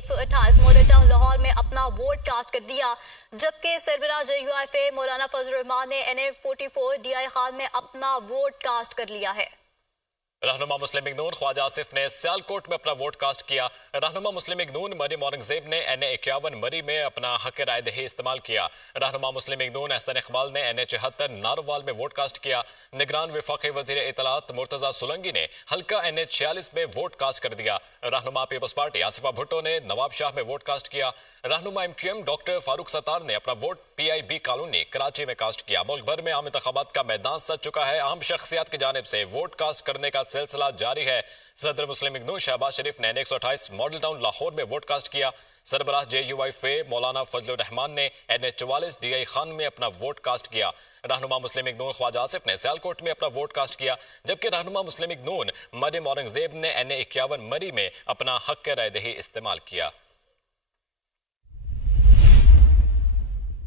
128 model town Lahore میں اپنا vote cast کر دیا، جبکہ سربراہ JUIF مولانا فضل الرحمان نے NA44 DI خان میں اپنا ووٹ کاسٹ کر لیا ہے۔ رہنما مسلم لیگ نون خواجہ آصف نے سیالکوٹ میں اپنا ووٹ کاسٹ کیا۔ رہنما مسلم لیگ نون مریم اورنگزیب نے NA51 مری میں اپنا حق رائے دہی استعمال کیا۔ رہنما مسلم لیگ نون احسن اقبال نے NA74 نارووال میں ووٹ کاسٹ کیا۔ نگران وفاقی وزیر اطلاعات مرتضی سولنگی نے حلقہ NA46 میں ووٹ کاسٹ کر دیا۔ رہنما پیپلز پارٹی آصفہ بھٹو نے نواب شاہ میں ووٹ کاسٹ کیا۔ رہنما MQM ڈاکٹر فاروق ستار نے اپنا ووٹ PIB کالونی کراچی میں کاسٹ کیا۔ ملک بھر میں عام انتخابات کا میدان سج چکا ہے۔ اہم شخصیات کی جانب سے ووٹ کاسٹ کرنے کا سلسلہ جاری ہے۔ صدر مسلم لیگ نون شہباز شریف نے NA128 ماڈل ٹاؤن لاہور میں ووٹ کاسٹ کیا۔ سربراہ JUIF مولانا فضل الرحمان نے NA44 DI خان میں اپنا ووٹ کاسٹ کیا۔ رہنما مسلم لیگ نون خواجہ آصف نے سیالکوٹ میں اپنا ووٹ کاسٹ کیا، جبکہ رہنما مسلم لیگ نون مریم اورنگزیب نے NA51 مری میں اپنا حق رائے دہی استعمال کیا۔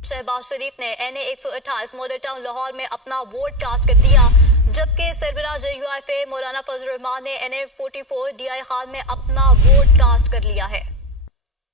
شہباز شریف نے NA128 ماڈل ٹاؤن لاہور میں اپنا ووٹ کاسٹ کر دیا، جبکہ سربراہ JUIF مولانا فضل الرحمان نے NA44 DI خان میں اپنا ووٹ کاسٹ کر لیا ہے۔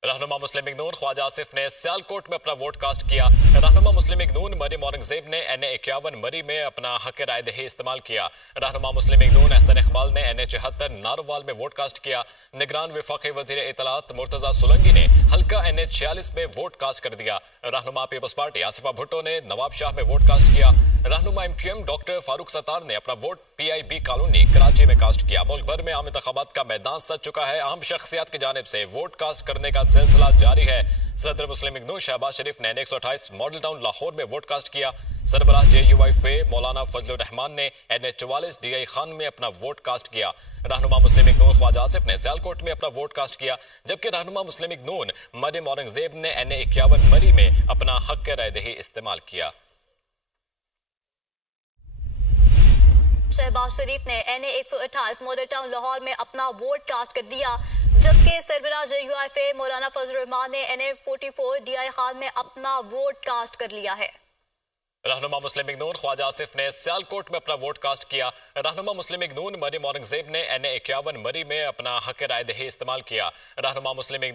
رہنما مسلم لیگ نون خواجہ آصف نے سیالکوٹ میں اپنا ووٹ کاسٹ کیا۔ رہنما مسلم لیگ نون مریم اورنگزیب نے NA51 مری میں اپنا حق رائے دہی استعمال کیا۔ رہنما مسلم لیگ نون احسن اقبال نے NA74 نارووال میں ووٹ کاسٹ کیا۔ نگران وفاقی وزیر اطلاعات مرتضی سولنگی نے حلقہ NA46 میں ووٹ کاسٹ کر دیا۔ رہنما پیپلز پارٹی آصفہ بھٹو نے نواب شاہ میں ووٹ کاسٹ کیا۔ رہنما MQM ڈاکٹر فاروق ستار نے اپنا ووٹ PIB کالونی کراچی میں کاسٹ کیا۔ ملک بھر میں عام انتخابات کا میدان سج چکا ہے۔ اہم شخصیات کی جانب سے ووٹ کاسٹ کرنے کا سلسلہ جاری ہے۔ صدر مسلم لیگ نون شہباز شریف نے NA128 ماڈل ٹاؤن لاہور میں ووٹ کاسٹ کیا۔ سربراہ JUIF مولانا فضل الرحمان نے NA44 DI خان میں اپنا ووٹ کاسٹ کیا۔ رہنما مسلم لیگ نون خواجہ آصف نے سیالکوٹ میں اپنا ووٹ کاسٹ کیا، جبکہ رہنما مسلم لیگ نون مریم اورنگزیب نے NA51 مری میں اپنا حق رائے دہی استعمال کیا۔ شہباز شریف نے NA128 ماڈل ٹاؤن لاہور میں اپنا ووٹ کاسٹ کر دیا، جبکہ سربراہ JUIF مولانا فضل الرحمان نے NA44 DI خان میں اپنا ووٹ کاسٹ کر لیا ہے۔ رہنما مسلم لیگ نون خواجہ آصف نے سیالکوٹ میں اپنا ووٹ کاسٹ کیا۔ رہنما مسلم لیگ نون مریم اورنگزیب نے NA51 مری میں اپنا حق رائے دہی استعمال کیا۔ رہنما مسلم لیگ